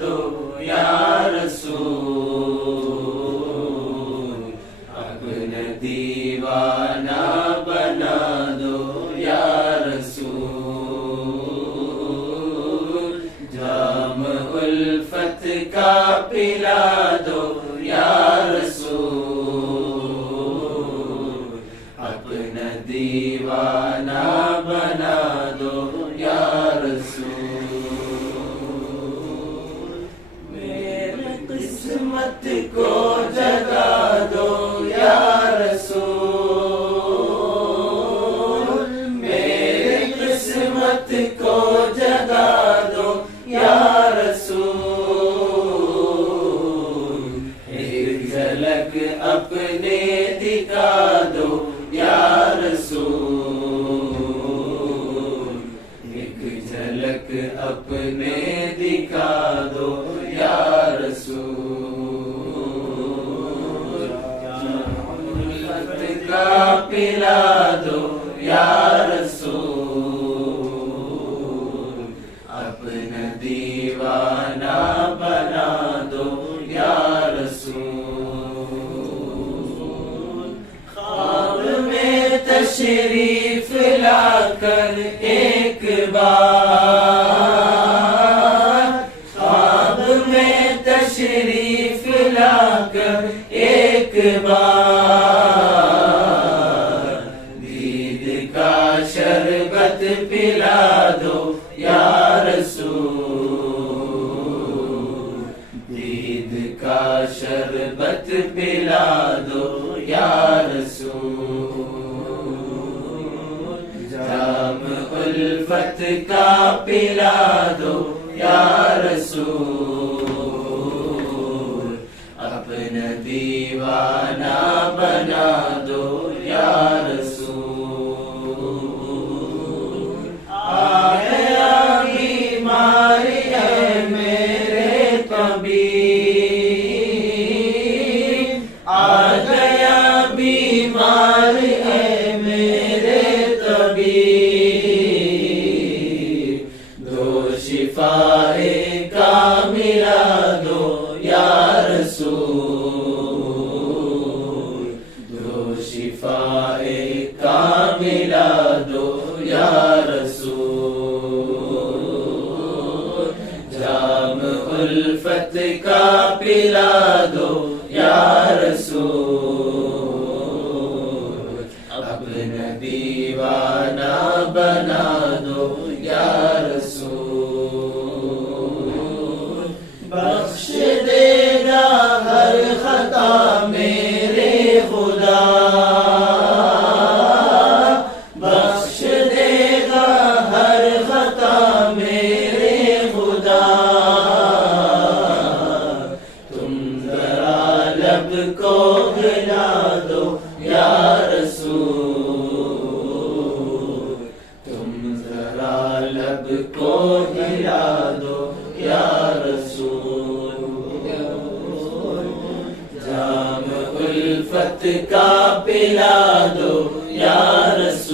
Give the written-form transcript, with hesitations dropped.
دو یا رسول، اپنا دیوانہ بنا دو یا رسول، جام الفت کا پلا دو یا رسول، اپنا دیوانہ بنا دو یا رسول، میرے قسمت کو جگا دو یا رسول، میرے قسمت کو جگا دو یا رسول، ایک جھلک اپنے دکھا دو یا رسول، ایک جھلک اپنے دکھا دو یا رسول، الفت کا پلا دو یا رسول، اپنا دیوانہ بنا دو یا رسول، خواب میں تشریف لا کر ایک بار، خواب میں تشریف لا کر ایک بار، دید کا شربت پلا دو یا رسول، دید کا شربت پلا دو یا رسول، جام الفت کا پلا دو یا رسول، اپنا دیوانہ بنا دو یا رسول، آیا بیماری ہے میرے طبیب، آ گیا بیمار ہے میرے طبیب، دو شفائے کاملہ دو یا رسول، دو شفائے کاملہ دو یا رسول، جام الفت کا پلا دو یا رسول، اپنا دیوانہ بنا دو یا رسول، بخش دے گا ہر خطا میرے خدا، بخش دے گا ہر خطا میرے خدا، تم ذرا لب کو ہلا دو یا رسول، تم ذرا لب کو ہلا دو یا رسول، جام الفت کا پلا دو یا رسول،